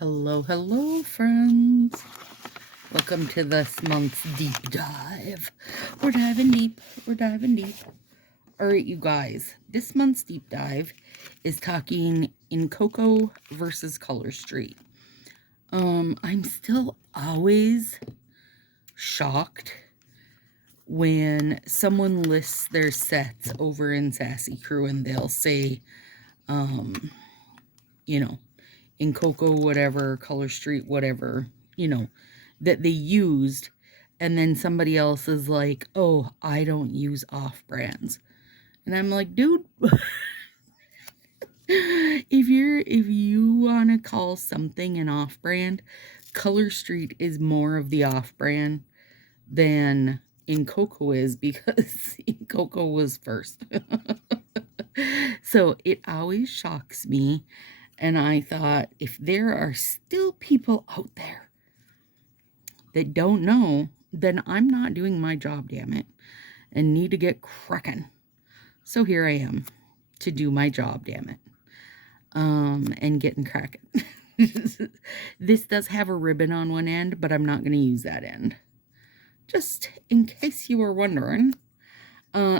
Hello, hello, friends. Welcome to this month's deep dive. We're diving deep. We're diving deep. All right, you guys. This month's deep dive is talking Incoco versus Color Street. I'm still always shocked when someone lists their sets over in Sassy Crew and they'll say, Incoco, whatever, Color Street, whatever, that they used. And then somebody else is like, oh, I don't use off brands. And I'm like, dude, if you want to call something an off brand, Color Street is more of the off brand than Incoco is, because Incoco was first. So it always shocks me. And I thought, if there are still people out there that don't know, then I'm not doing my job, damn it, and need to get cracking. So here I am to do my job, damn it, and getting cracking. This does have a ribbon on one end, but I'm not going to use that end, just in case you were wondering.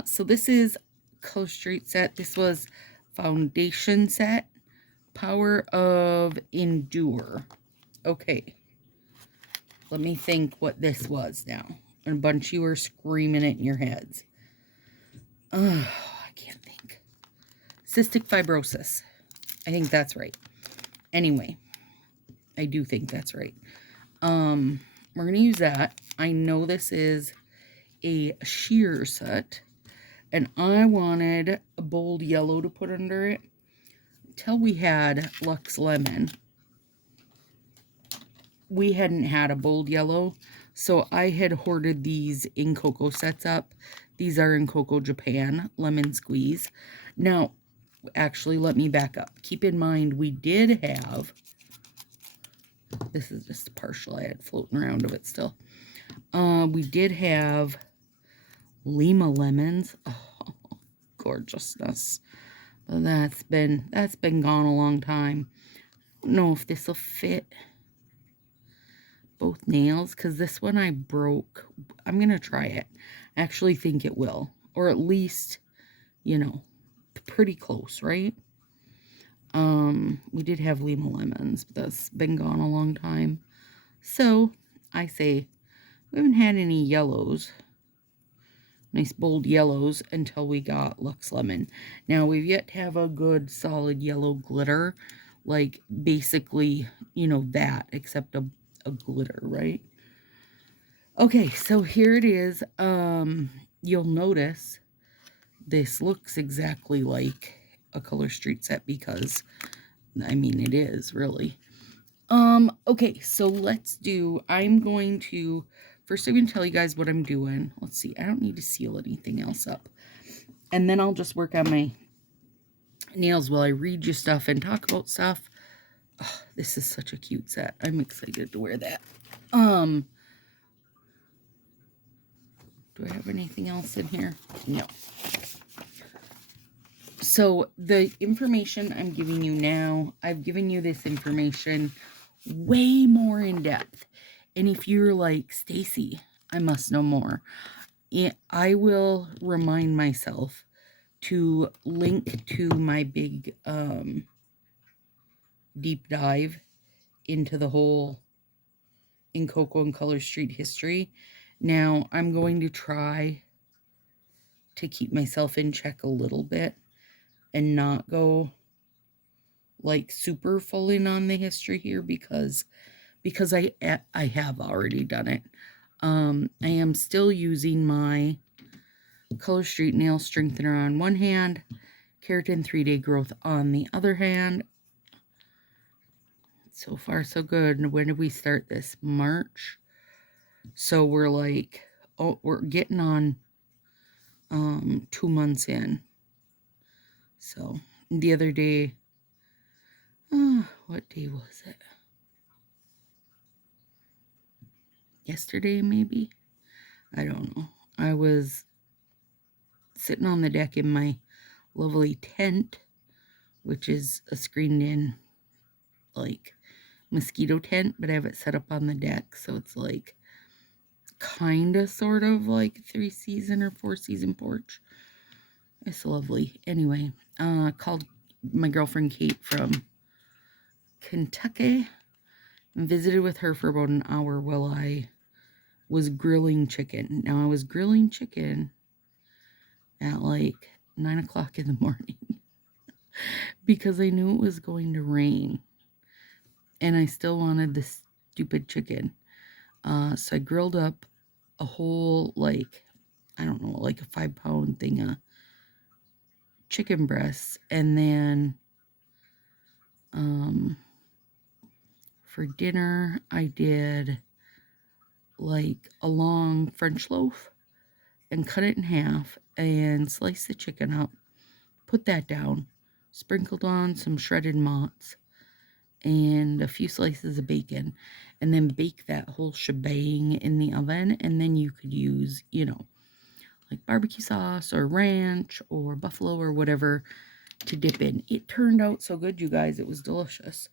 So this is Color Street set. This was foundation set. Power of Endure. Okay. Let me think what this was now. And a bunch of you are screaming it in your heads. I can't think. Cystic fibrosis. I think that's right. Anyway, I do think that's right. We're going to use that. I know this is a sheer set. And I wanted a bold yellow to put under it. Till we had Lux Lemon, we hadn't had a bold yellow, so I had hoarded these Incoco sets up. These are Incoco Japan Lemon Squeeze. Now, actually, let me back up. Keep in mind, we did have, this is just a partial I had floating around of it still. We did have Lima lemons. Oh, gorgeousness. But that's been gone a long time. I don't know if this will fit both nails, because this one I broke. I'm going to try it. I actually think it will. Or at least, pretty close, right? We did have Lima lemons, but that's been gone a long time. So, I say, we haven't had any yellows. Nice bold yellows until we got Lux Lemon. Now, we've yet to have a good solid yellow glitter. Like, basically, that, except a glitter, right? Okay, so here it is. You'll notice this looks exactly like a Color Street set because, I mean, it is, really. Okay, so let's do, I'm going to, first I'm going to tell you guys what I'm doing. Let's see, I don't need to seal anything else up. And then I'll just work on my nails while I read you stuff and talk about stuff. Oh, this is such a cute set. I'm excited to wear that. Do I have anything else in here? No. So the information I'm giving you now, I've given you this information way more in depth. And if you're like, Stacy, I must know more, I will remind myself to link to my big deep dive into the whole Incoco and Color Street history. Now, I'm going to try to keep myself in check a little bit and not go like super full in on the history here because I have already done it. I am still using my Color Street nail strengthener on one hand, keratin 3-day growth on the other hand. So far so good. When did we start this? March. So we're like, oh, we're getting on 2 months in. So the other day, what day was it? Yesterday, maybe? I don't know. I was sitting on the deck in my lovely tent, which is a screened in, like, mosquito tent, but I have it set up on the deck, so it's like kind of sort of like 3-season or 4-season porch. It's lovely. Anyway, called my girlfriend Kate from Kentucky and visited with her for about an hour while I was grilling chicken. Now I was grilling chicken at like 9 o'clock in the morning because I knew it was going to rain and I still wanted the stupid chicken. So I grilled up a whole, like, I don't know, like a 5-pound thing of chicken breasts. And then for dinner, I did like a long French loaf and cut it in half and sliced the chicken up, put that down, sprinkled on some shredded mozz and a few slices of bacon, and then bake that whole shebang in the oven. And then you could use, you know, like barbecue sauce or ranch or buffalo or whatever to dip in. It turned out so good, you guys. It was delicious.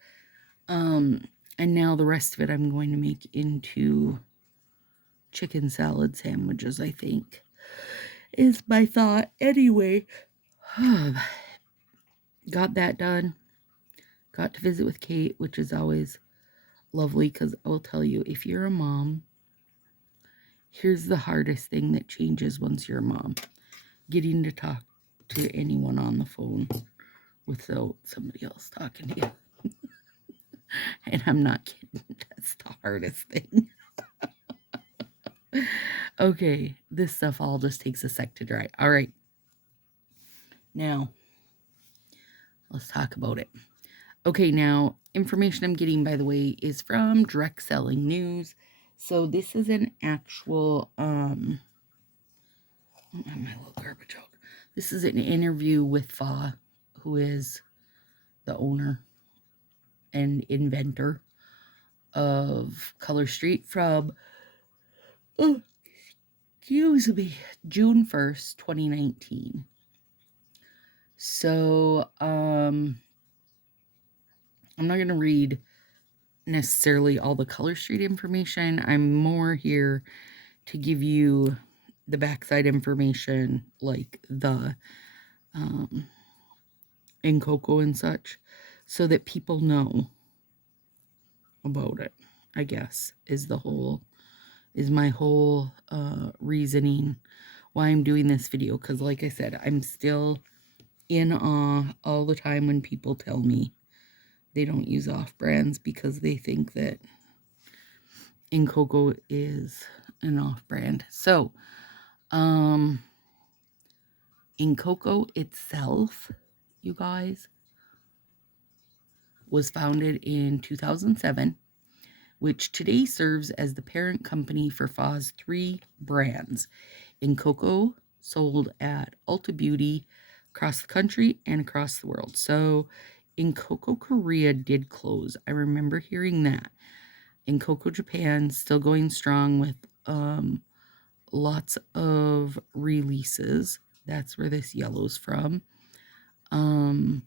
And now the rest of it I'm going to make into chicken salad sandwiches, I think, is my thought. Anyway, got that done. Got to visit with Kate, which is always lovely, because I will tell you, if you're a mom, here's the hardest thing that changes once you're a mom. Getting to talk to anyone on the phone without somebody else talking to you. And I'm not kidding. That's the hardest thing. Okay, this stuff all just takes a sec to dry. All right. Now, let's talk about it. Okay, now, information I'm getting, by the way, is from Direct Selling News. So this is an actual, my little garbage out. This is an interview with Fa, who is the owner and inventor of Color Street, from, excuse me, June 1st, 2019. So, I'm not going to read necessarily all the Color Street information. I'm more here to give you the backside information, like the Incoco and such, so that people know about it, I guess, is my whole reasoning why I'm doing this video. Because like I said, I'm still in awe all the time when people tell me they don't use off-brands because they think that Incoco is an off-brand. So, Incoco itself, you guys, was founded in 2007, which today serves as the parent company for Fa's 3 brands. Incoco sold at Ulta Beauty across the country and across the world. So Incoco Korea did close. I remember hearing that. Incoco Japan still going strong with lots of releases. That's where this yellow's from. And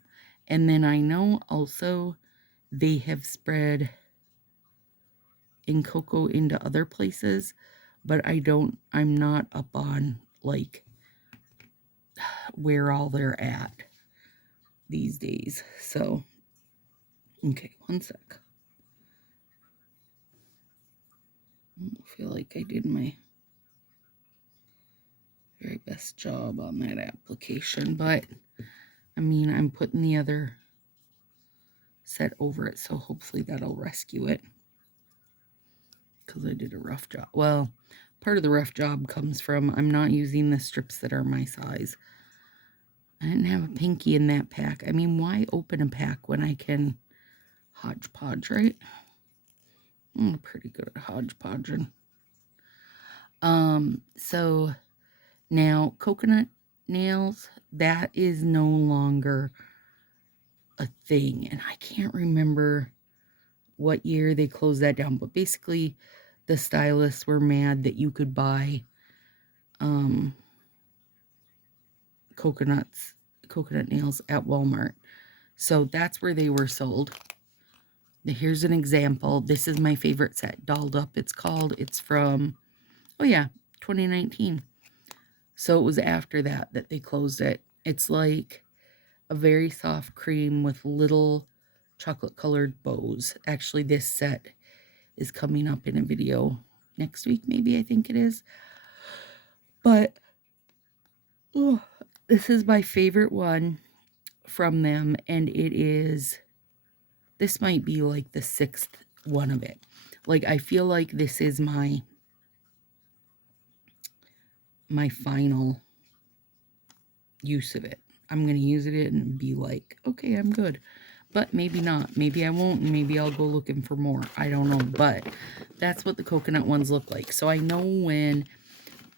then I know also they have spread Incoco into other places, but I'm not up on like where all they're at these days. So, okay, one sec. I feel like I did my very best job on that application, but I mean, I'm putting the other set over it, so hopefully that'll rescue it, because I did a rough job. Well, part of the rough job comes from I'm not using the strips that are my size. I didn't have a pinky in that pack. I mean, why open a pack when I can hodgepodge, right? I'm pretty good at hodgepodging. So now coconut nails, that is no longer a thing. And I can't remember what year they closed that down, but basically the stylists were mad that you could buy coconut nails at Walmart. So that's where they were sold. Here's an example. This is my favorite set, Dolled Up it's called. It's from, oh yeah, 2019. So it was after that they closed it. It's like a very soft cream with little chocolate colored bows. Actually, this set is coming up in a video next week, maybe, I think it is. But oh, this is my favorite one from them, and it is, this might be like the 6th one of it. Like, I feel like this is my final use of it. I'm going to use it and be like, okay, I'm good. But maybe not. Maybe I won't, and maybe I'll go looking for more. I don't know. But that's what the coconut ones look like. So I know when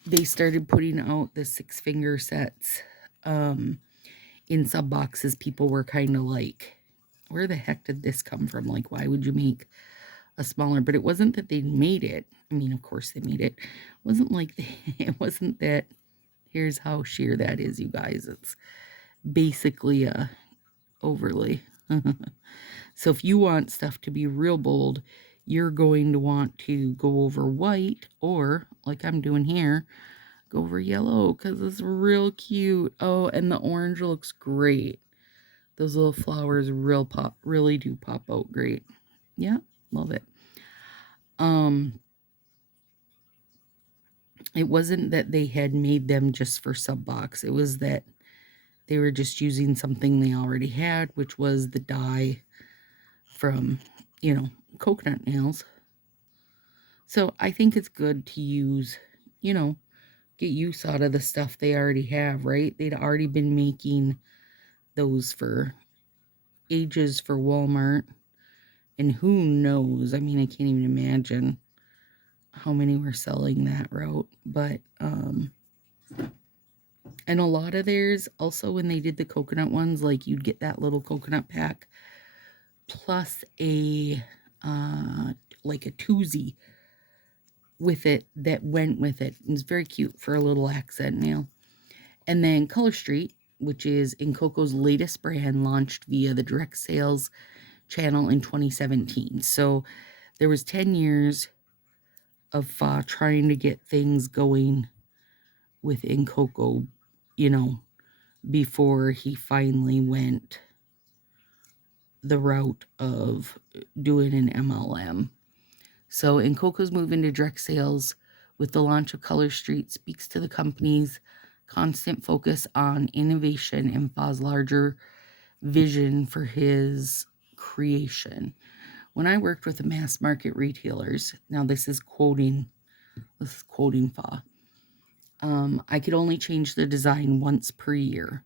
they started putting out the 6-finger sets in sub boxes, people were kind of like, where the heck did this come from? Like, why would you make a smaller? But it wasn't that they made it. I mean, of course they made it. It wasn't like it wasn't that. Here's how sheer that is, you guys. It's basically a overlay. So if you want stuff to be real bold, you're going to want to go over white, or like I'm doing here, go over yellow, because it's real cute. Oh, and the orange looks great. Those little flowers really do pop out great. Yeah, love it. It wasn't that they had made them just for sub box. It was that they were just using something they already had, which was the dye from, coconut nails. So I think it's good to use, get use out of the stuff they already have, right? They'd already been making those for ages for Walmart. And who knows? I mean, I can't even imagine how many were selling that route. But, and a lot of theirs, also when they did the coconut ones, like you'd get that little coconut pack plus a, like a toozy with it that went with it. It's very cute for a little accent nail. And then Color Street, which is Incoco's latest brand, launched via the direct sales channel in 2017. So there was 10 years of trying to get things going with Incoco, before he finally went the route of doing an MLM. So Incoco's move into direct sales with the launch of Color Street speaks to the company's constant focus on innovation and Fa's larger vision for his creation. When I worked with the mass market retailers, now this is quoting Fa, I could only change the design once per year.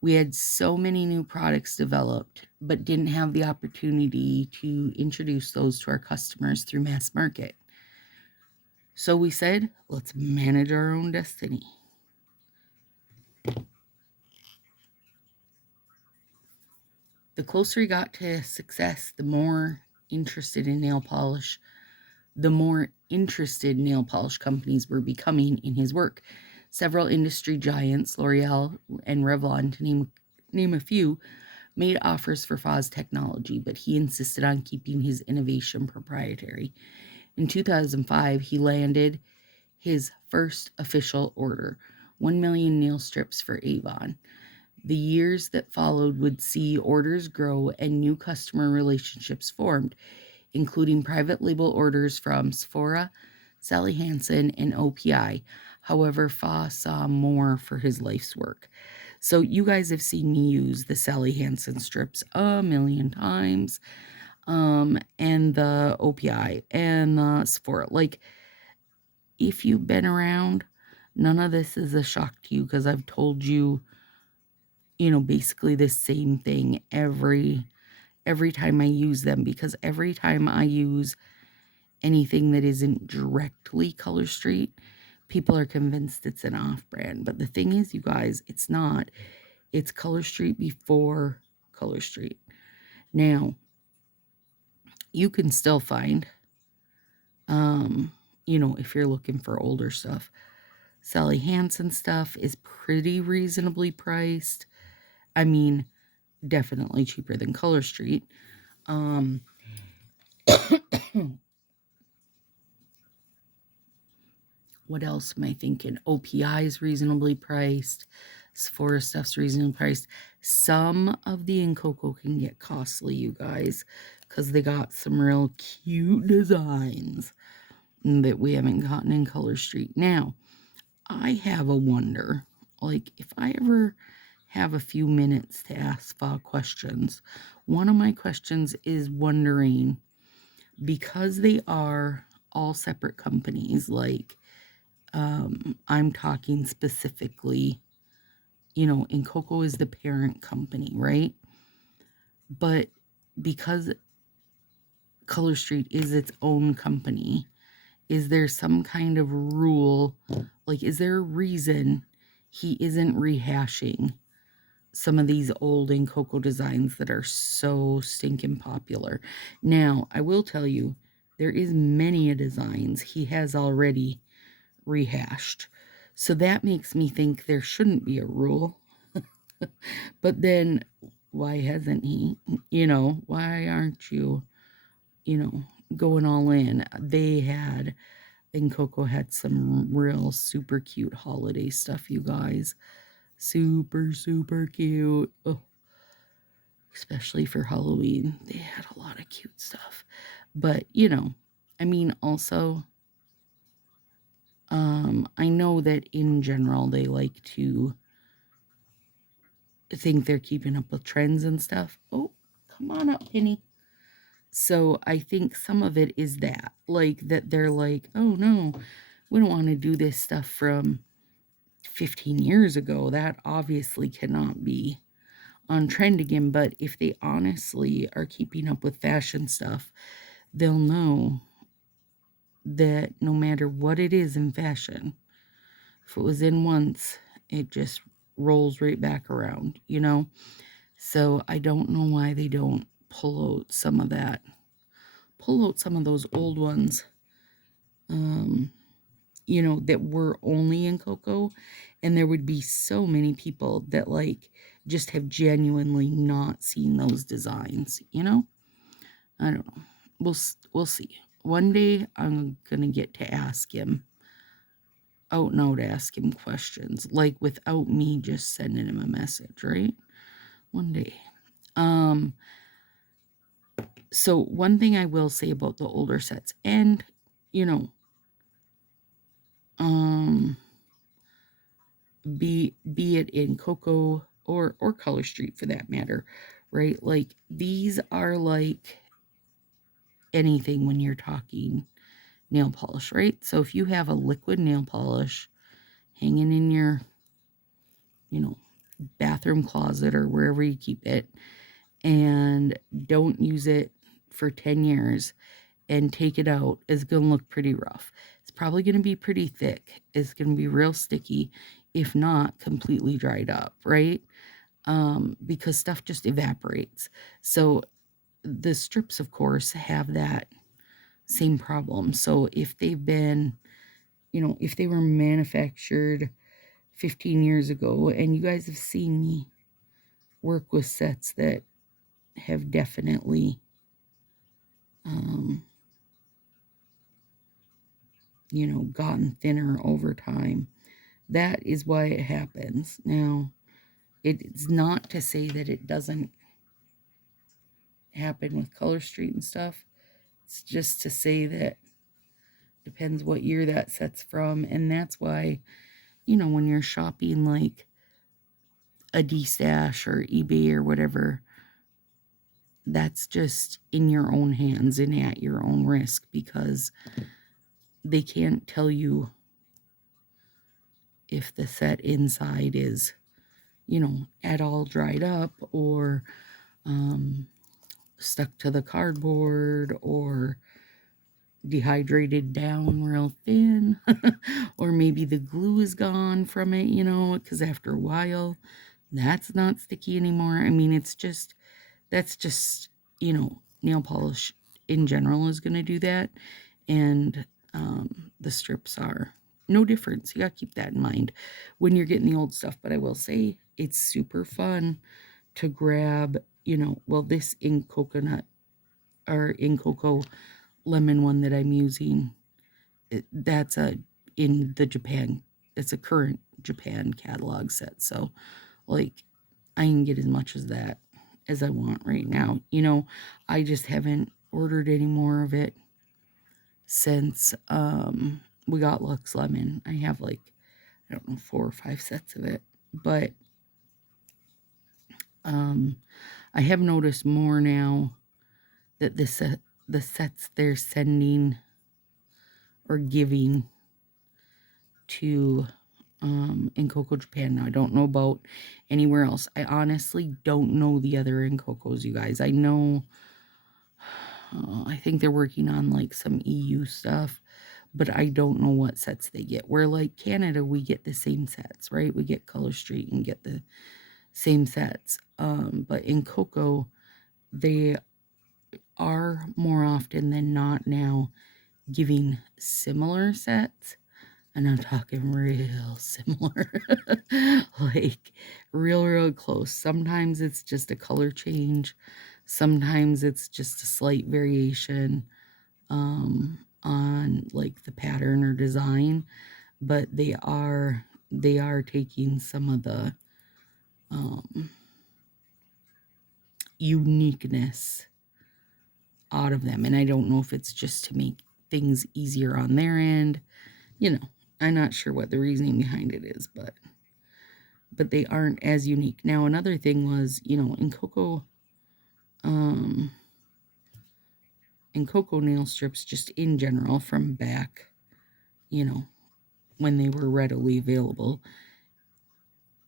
We had so many new products developed, but didn't have the opportunity to introduce those to our customers through mass market. So we said, let's manage our own destiny. The closer he got to success, the more interested nail polish companies were becoming in his work. Several industry giants, L'Oreal and Revlon, to name a few, made offers for Fa's technology, but he insisted on keeping his innovation proprietary. In 2005, he landed his first official order, 1 million nail strips for Avon. The years that followed would see orders grow and new customer relationships formed, including private label orders from Sephora, Sally Hansen, and OPI. However, Fa saw more for his life's work. So you guys have seen me use the Sally Hansen strips a million times, and the OPI and the Sephora. Like, if you've been around, none of this is a shock to you, because I've told you, basically the same thing every time I use them, because every time I use anything that isn't directly Color Street, people are convinced it's an off-brand. But the thing is, you guys, it's not. It's Color Street before Color Street. Now, you can still find, if you're looking for older stuff, Sally Hansen stuff is pretty reasonably priced. I mean, definitely cheaper than Color Street. What else am I thinking? OPI is reasonably priced. Sephora stuff's reasonably priced. Some of the Incoco can get costly, you guys, because they got some real cute designs that we haven't gotten in Color Street. Now, I have a wonder, like if I ever have a few minutes to ask questions, one of my questions is wondering, because they are all separate companies, like I'm talking specifically, Incoco is the parent company, right? But because Color Street is its own company, is there some kind of rule? Like, is there a reason he isn't rehashing some of these old Incoco designs that are so stinking popular? Now, I will tell you, there is many a designs he has already rehashed. So that makes me think there shouldn't be a rule. But then, why hasn't he? Why aren't you, going all in? Coco had some real super cute holiday stuff, you guys. Super, super cute. Oh, especially for Halloween. They had a lot of cute stuff. But, also, I know that in general they like to think they're keeping up with trends and stuff. Oh, come on up, Penny. So I think some of it is that, like, that they're like, oh no, we don't want to do this stuff from 15 years ago. That obviously cannot be on trend again. But if they honestly are keeping up with fashion stuff, they'll know that no matter what it is in fashion, if it was in once, it just rolls right back around, So I don't know why they don't pull out some of those old ones, that were only in Coco, and there would be so many people that just have genuinely not seen those designs, I don't know. We'll see. One day I'm gonna get to ask him. Oh no, to ask him questions, like without me just sending him a message, right? One day. So one thing I will say about the older sets, and be it in Coco or Color Street for that matter, right? Like these are like anything when you're talking nail polish, right? So if you have a liquid nail polish hanging in your, bathroom closet or wherever you keep it, and don't use it for 10 years and take it out, it's going to look pretty rough. It's probably going to be pretty thick. It's going to be real sticky, if not completely dried up, right? Because stuff just evaporates. So the strips, of course, have that same problem. So if they've been, if they were manufactured 15 years ago, and you guys have seen me work with sets that have definitely, gotten thinner over time. That is why it happens. Now, it's not to say that it doesn't happen with Color Street and stuff. It's just to say that depends what year that set's from. And that's why, when you're shopping like a D-Stash or eBay or whatever, that's just in your own hands and at your own risk, because they can't tell you if the set inside is, at all dried up or stuck to the cardboard or dehydrated down real thin, or maybe the glue is gone from it, because after a while that's not sticky anymore. I mean, that's just, nail polish in general is going to do that. And the strips are no difference. You got to keep that in mind when you're getting the old stuff. But I will say it's super fun to grab, well, this in coconut or in cocoa lemon one that I'm using, that's in the Japan, it's a current Japan catalog set. So like I can get as much as that as I want right now. I just haven't ordered any more of it since we got Lux Lemon. I have like, I don't know, 4 or 5 sets of it. But I have noticed more now that the sets they're sending or giving to Incoco Japan. Now, I don't know about anywhere else. I honestly don't know the other Incocos, you guys. I know, I think they're working on like some EU stuff, but I don't know what sets they get. Where like Canada, we get the same sets, right? We get Color Street and get the same sets. But in Coco, they are more often than not now giving similar sets. And I'm talking real similar, like real close. Sometimes it's just a color change. Sometimes it's just a slight variation on like the pattern or design, but they are taking some of the uniqueness out of them. And I don't know if it's just to make things easier on their end. I'm not sure what the reasoning behind it is, but they aren't as unique. Now, another thing was, in Coco nail strips, just in general, from back, when they were readily available,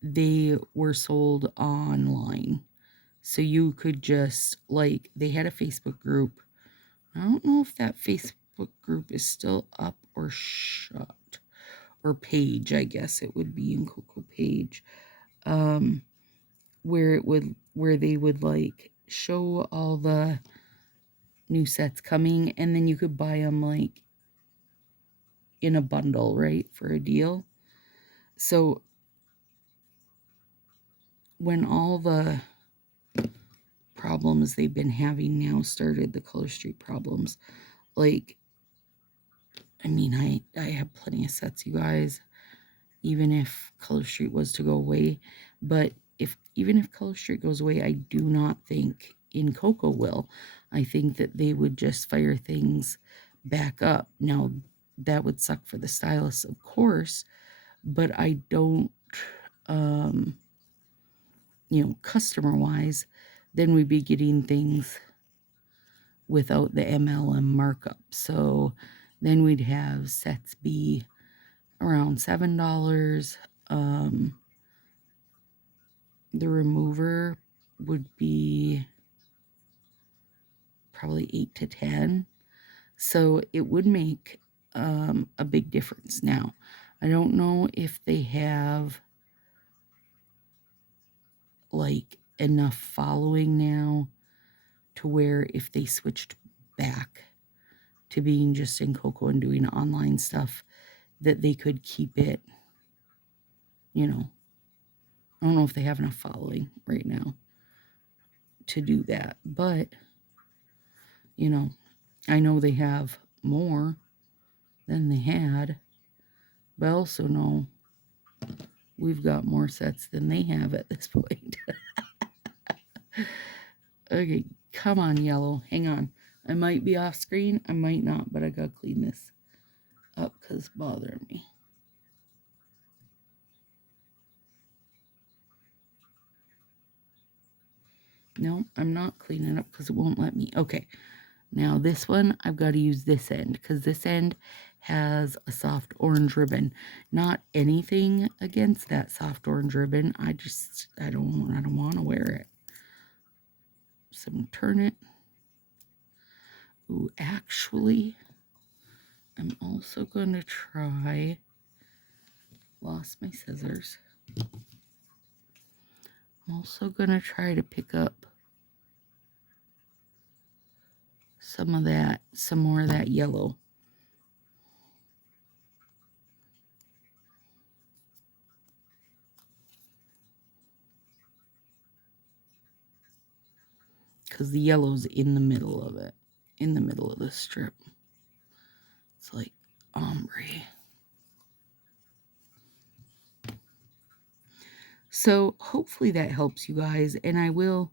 they were sold online. So you could just, like, they had a Facebook group. I don't know if that Facebook group is still up or shut. Or page, I guess it would be, in Coco page. Where they would like show all the new sets coming, and then you could buy them like in a bundle, right, for a deal. So when all the problems they've been having now started, the Color Street problems, like, I mean, I have plenty of sets, you guys, even if Color Street was to go away. But even if Color Street goes away, I do not think Incoco will. I think that they would just fire things back up. Now, that would suck for the stylists, of course, but I don't, customer-wise, then we'd be getting things without the MLM markup. So then we'd have sets be around $7. The remover would be probably 8 to 10. So it would make a big difference. Now, I don't know if they have like enough following now to where if they switched back to being just in Coco and doing online stuff, that they could keep it, I don't know if they have enough following right now to do that. But, I know they have more than they had. But I also know we've got more sets than they have at this point. Okay, come on, yellow. Hang on. I might be off screen. I might not, but I gotta clean this up because it's bothering me. No, I'm not cleaning up because it won't let me. Okay, now this one, I've got to use this end because this end has a soft orange ribbon. Not anything against that soft orange ribbon. I don't want to wear it. So I'm going to turn it. Ooh, actually, I'm also going to try, lost my scissors. I'm also going to try to pick up some more of that yellow. because the yellow's in the middle of it, in the middle of the strip. It's like ombre. So hopefully that helps you guys, and I'll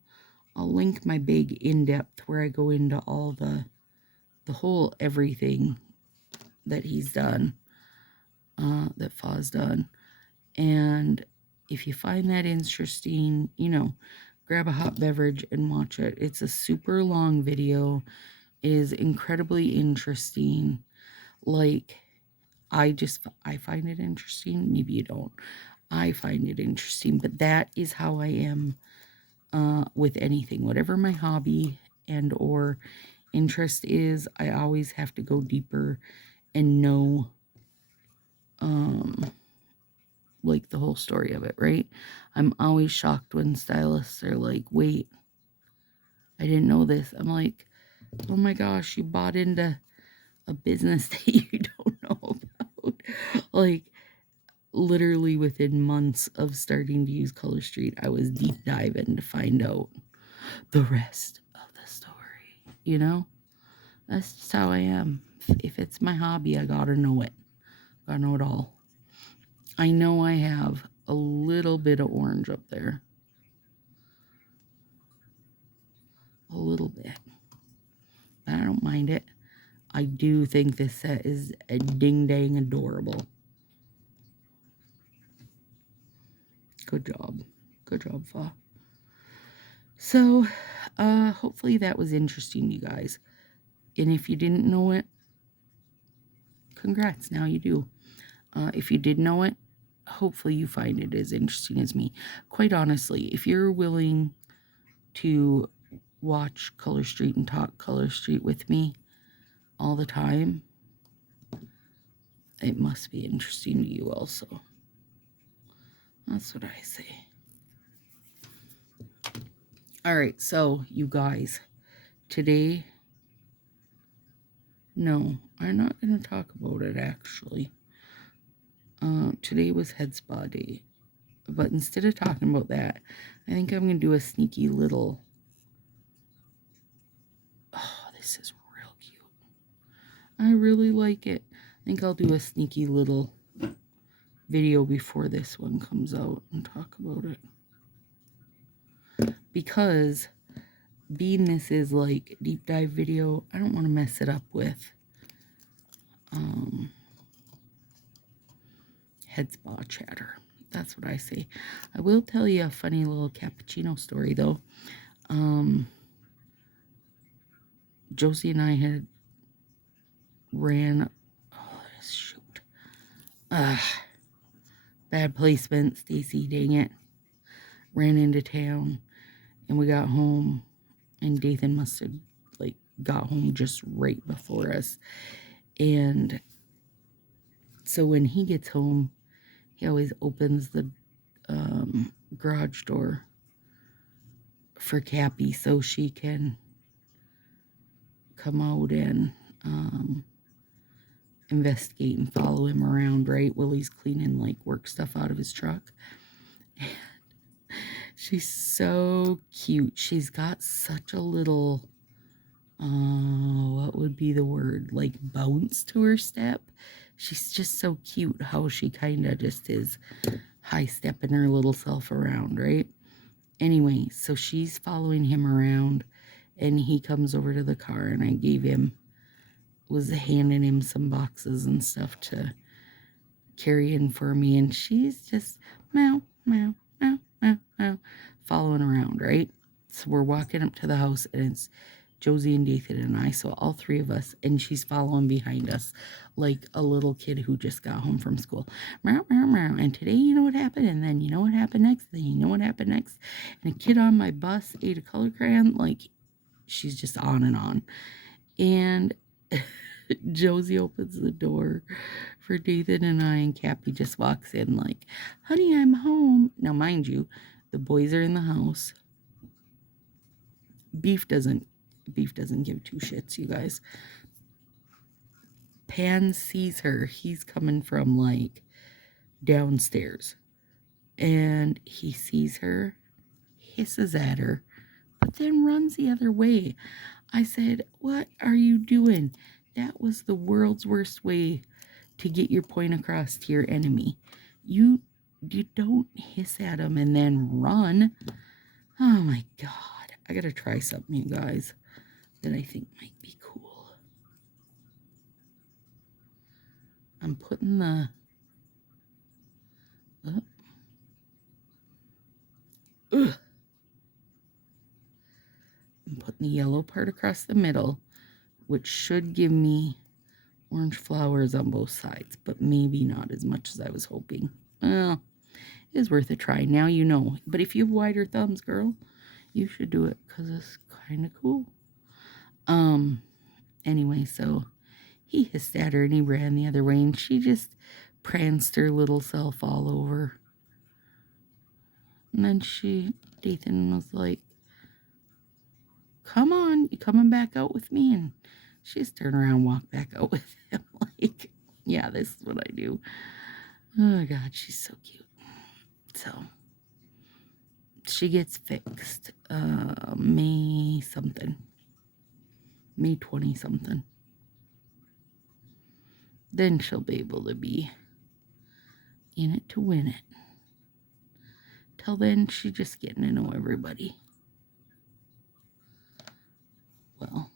link my big in-depth where I go into all the whole everything that he's done, that Fa's done. And if you find that interesting, you know, grab a hot beverage and watch it. It's a super long video. It is incredibly interesting. Like, I find it interesting. Maybe you don't. I find it interesting, but that is how I am with anything. Whatever my hobby and or interest is, I always have to go deeper and know like the whole story of it, right? I'm always shocked when stylists are like, wait, I didn't know this. I'm like, oh my gosh, you bought into a business that you don't know about. Like, literally within months of starting to use Color Street, I was deep diving to find out the rest of the story, you know? That's just how I am. If it's my hobby, I gotta know it. Gotta know it all. I know I have a little bit of orange up there. A little bit. But I don't mind it. I do think this set is a ding-dang adorable. Good job. Good job, Fa. So, hopefully that was interesting, you guys. And if you didn't know it, congrats, now you do. If you did know it, hopefully you find it as interesting as me. Quite honestly, if you're willing to watch Color Street and talk Color Street with me all the time, it must be interesting to you also. That's what I say. All right, so you guys, today, no, I'm not going to talk about it actually. Today was Head Spa Day, but instead of talking about that, I think I'm going to do a sneaky little, oh, this is real cute. I really like it. I think I'll do a sneaky little video before this one comes out and talk about it. Because being this is like deep dive video, I don't want to mess it up with head spa chatter. That's what I say. I will tell you a funny little cappuccino story though. Josie and I had ran, oh, shoot. Bad placement, Stacy, dang it. Ran into town and we got home and Dathan must have like got home just right before us. And so when he gets home, he always opens the garage door for Cappy so she can come out and investigate and follow him around, right? While he's cleaning like work stuff out of his truck. And she's so cute. She's got such a little, what would be the word? Like bounce to her step. She's just so cute how she kind of just is high stepping her little self around, right? Anyway, so she's following him around and he comes over to the car and I was handing him some boxes and stuff to carry in for me. And she's just meow, meow, meow, meow, meow, following around, right? So we're walking up to the house and it's Josie and Dathan and I, so all three of us, and she's following behind us like a little kid who just got home from school. Meow, meow, meow. And today, you know what happened? And then you know what happened next? Then you know what happened next? And a kid on my bus ate a color crayon. Like, she's just on and on. And Josie opens the door for Dathan and I, and Cappy just walks in like, honey, I'm home. Now, mind you, the boys are in the house. Beef doesn't give two shits, you guys. Pan sees her. He's coming from like downstairs. And he sees her, hisses at her, but then runs the other way. I said, what are you doing? That was the world's worst way to get your point across to your enemy. You don't hiss at them and then run. Oh my God. I gotta try something, you guys, that I think might be cool. I'm putting the... Oh. Ugh. I'm putting the yellow part across the middle, which should give me orange flowers on both sides, but maybe not as much as I was hoping. Well, it is worth a try. Now you know. But if you have wider thumbs, girl, you should do it because it's kind of cool. Anyway, so he hissed at her and he ran the other way, and she just pranced her little self all over. And then Dathan was like, come on, you coming back out with me? And she just turned around and walked back out with him. Like, yeah, this is what I do. Oh, God, she's so cute. So, she gets fixed May something. May 20 something. Then she'll be able to be in it to win it. Till then, she's just getting to know everybody. Well,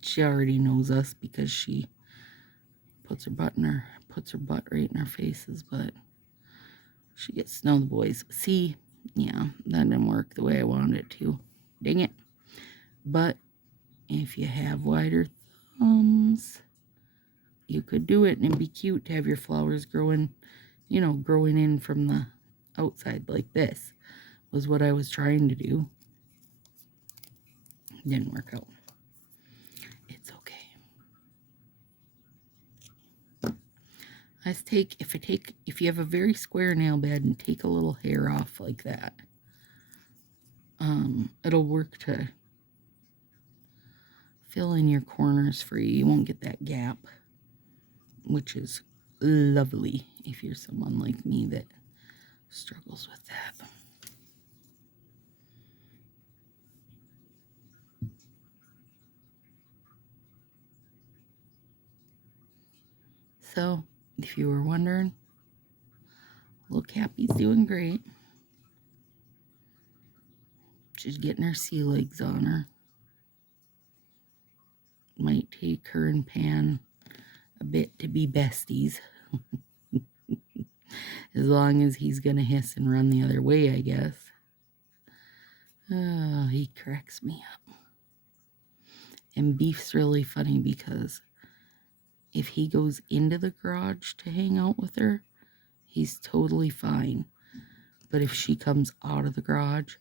she already knows us because she puts her butt right in our faces, but she gets to know the boys. See, yeah, that didn't work the way I wanted it to. Dang it. But if you have wider thumbs, you could do it, and it'd be cute to have your flowers growing, you know, growing in from the outside like this was what I was trying to do. Didn't work out. It's okay. If you have a very square nail bed and take a little hair off like that, it'll work to fill in your corners for you. You won't get that gap, which is lovely if you're someone like me that struggles with that. So, if you were wondering, little Cappy's doing great. She's getting her sea legs on her. Might take her and Pan a bit to be besties. As long as he's going to hiss and run the other way, I guess. Oh, he cracks me up. And Beef's really funny because if he goes into the garage to hang out with her, he's totally fine. But if she comes out of the garage,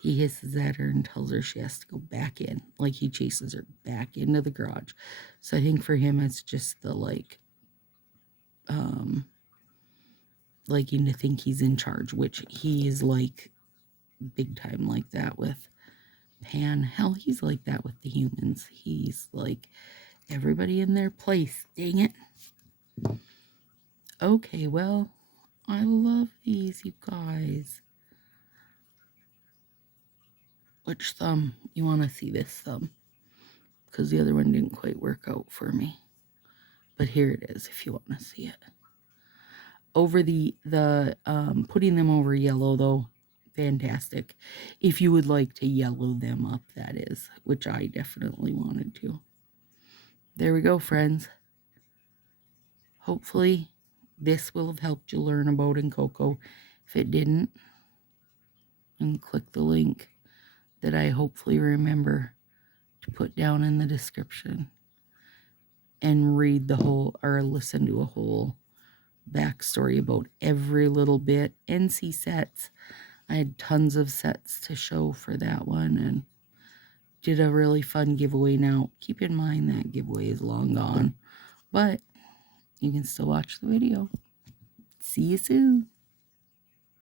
he hisses at her and tells her she has to go back in. Like, he chases her back into the garage. So I think for him, it's just the, liking to think he's in charge, which he is, like, big time like that with Pan. Hell, he's like that with the humans. He's like, everybody in their place. Dang it. Okay, well, I love these, you guys. Which thumb? You want to see this thumb? Because the other one didn't quite work out for me. But here it is if you want to see it. Over the putting them over yellow, though, fantastic. If you would like to yellow them up, that is, which I definitely wanted to. There we go, friends. Hopefully, this will have helped you learn about Incoco. If it didn't, and click the link that I hopefully remember to put down in the description and read the whole, or listen to a whole backstory about every little bit and see sets. I had tons of sets to show for that one and did a really fun giveaway. Now, keep in mind that giveaway is long gone, but you can still watch the video. See you soon.